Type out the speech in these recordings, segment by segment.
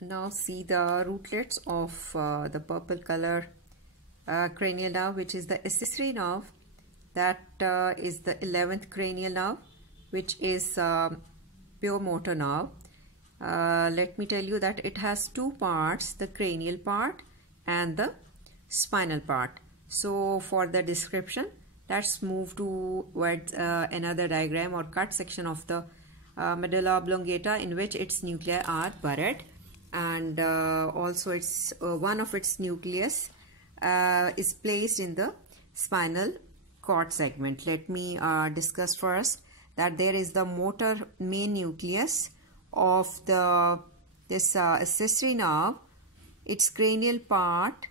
Now see the rootlets of the purple color cranial nerve, which is the accessory nerve. That is the 11th cranial nerve, which is pure motor nerve. Let me tell you that it has two parts, the cranial part and the spinal part. So for the description, let's move towards another diagram or cut section of the medulla oblongata, in which its nuclei are buried, and also its one of its nucleus is placed in the spinal cord segment. Let me discuss first that there is the motor main nucleus of this accessory nerve, its cranial part,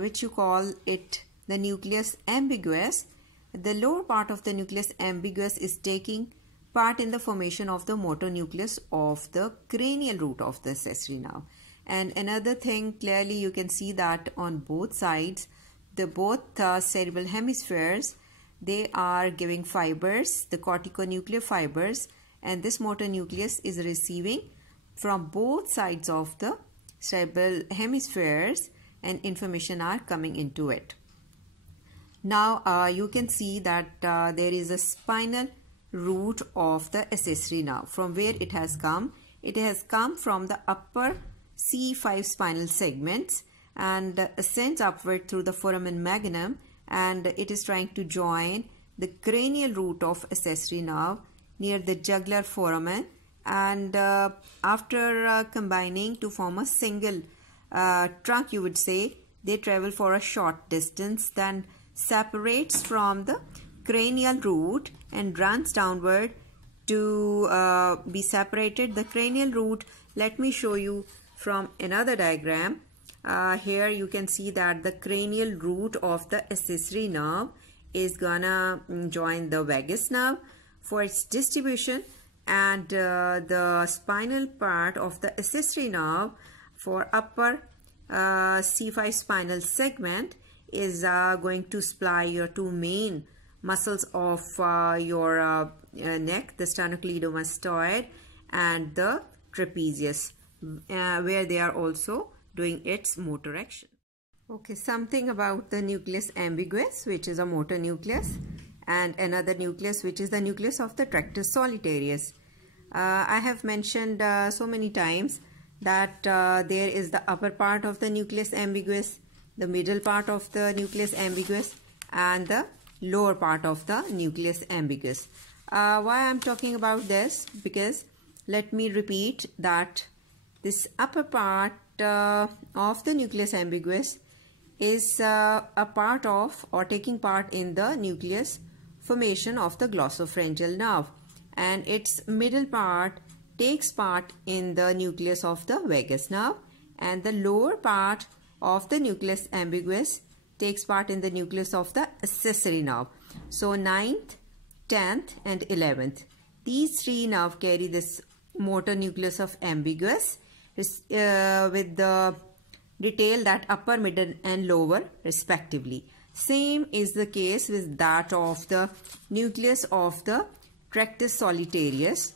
which you call it the nucleus ambiguous. The lower part of the nucleus ambiguous is taking part in the formation of the motor nucleus of the cranial root of the accessory nerve. And another thing, clearly you can see that on both sides, both cerebral hemispheres, they are giving fibers, the corticonuclear fibers, and this motor nucleus is receiving from both sides of the cerebral hemispheres, and information are coming into it. Now you can see that there is a spinal root of the accessory nerve. From where it has come? It has come from the upper C5 spinal segments and ascends upward through the foramen magnum, and it is trying to join the cranial root of accessory nerve near the jugular foramen, and after combining to form a single trunk, you would say, they travel for a short distance, then separates from the cranial root and runs downward to be separated. The cranial root, let me show you from another diagram. Here you can see that the cranial root of the accessory nerve is gonna join the vagus nerve for its distribution, and the spinal part of the accessory nerve for upper C5 spinal segment is going to supply your two main muscles of your neck, the sternocleidomastoid and the trapezius, where they are also doing its motor action. Okay, something about the nucleus ambiguous, which is a motor nucleus, and another nucleus, which is the nucleus of the tractus solitarius. I have mentioned so many times that there is the upper part of the nucleus ambiguous, the middle part of the nucleus ambiguous, and the lower part of the nucleus ambiguous. Why I'm talking about this? Because let me repeat that this upper part of the nucleus ambiguous is a part of or taking part in the nucleus formation of the glossopharyngeal nerve, and its middle part takes part in the nucleus of the vagus nerve, and the lower part of the nucleus ambiguous takes part in the nucleus of the accessory nerve. So 9th, 10th and 11th, these three nerves carry this motor nucleus of ambiguous with the detail that upper, middle and lower respectively. Same is the case with that of the nucleus of the tractus solitarius,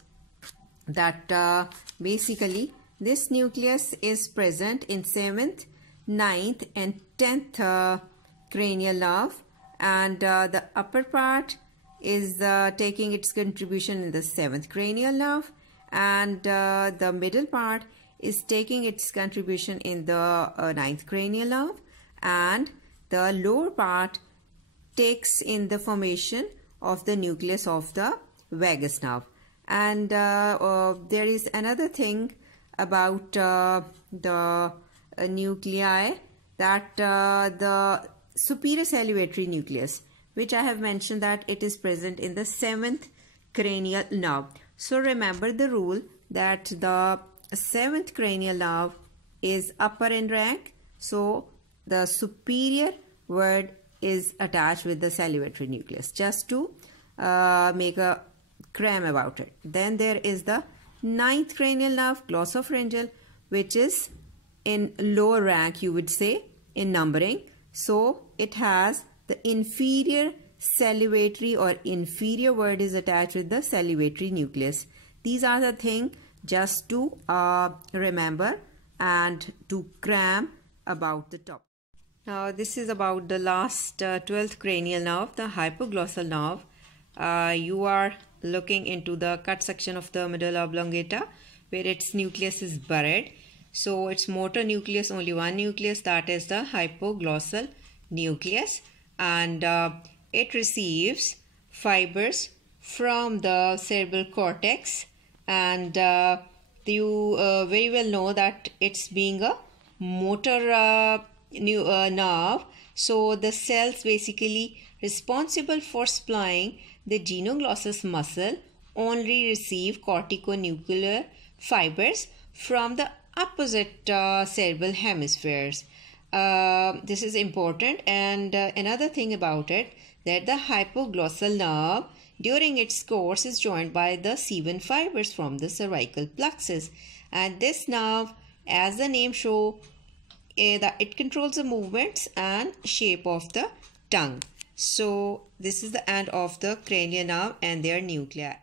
that basically this nucleus is present in 7th, 9th and 10th cranial nerve, and the upper part is taking its contribution in the 7th cranial nerve, and the middle part is taking its contribution in the 9th cranial nerve, and the lower part takes in the formation of the nucleus of the vagus nerve. And there is another thing about the nuclei, that the superior salivatory nucleus, which I have mentioned that it is present in the 7th cranial nerve. So remember the rule that the 7th cranial nerve is upper in rank, so the superior word is attached with the salivatory nucleus, just to make a cram about it. Then there is the 9th cranial nerve, glossopharyngeal, which is in lower rank, you would say, in numbering. So it has the inferior salivatory or inferior word is attached with the salivatory nucleus. These are the things just to remember and to cram about the topic. Now this is about the last 12th cranial nerve, the hypoglossal nerve. You are looking into the cut section of the medulla oblongata where its nucleus is buried. So its motor nucleus, only one nucleus, that is the hypoglossal nucleus, and it receives fibers from the cerebral cortex, and you very well know that it's being a motor nerve. So the cells basically responsible for supplying the genoglossus muscle only receive corticonuclear fibers from the opposite cerebral hemispheres. This is important, and another thing about it, that the hypoglossal nerve during its course is joined by the C.N N fibers from the cervical plexus, and this nerve, as the name shows, it controls the movements and shape of the tongue. So this is the end of the cranial nerve and their nuclei.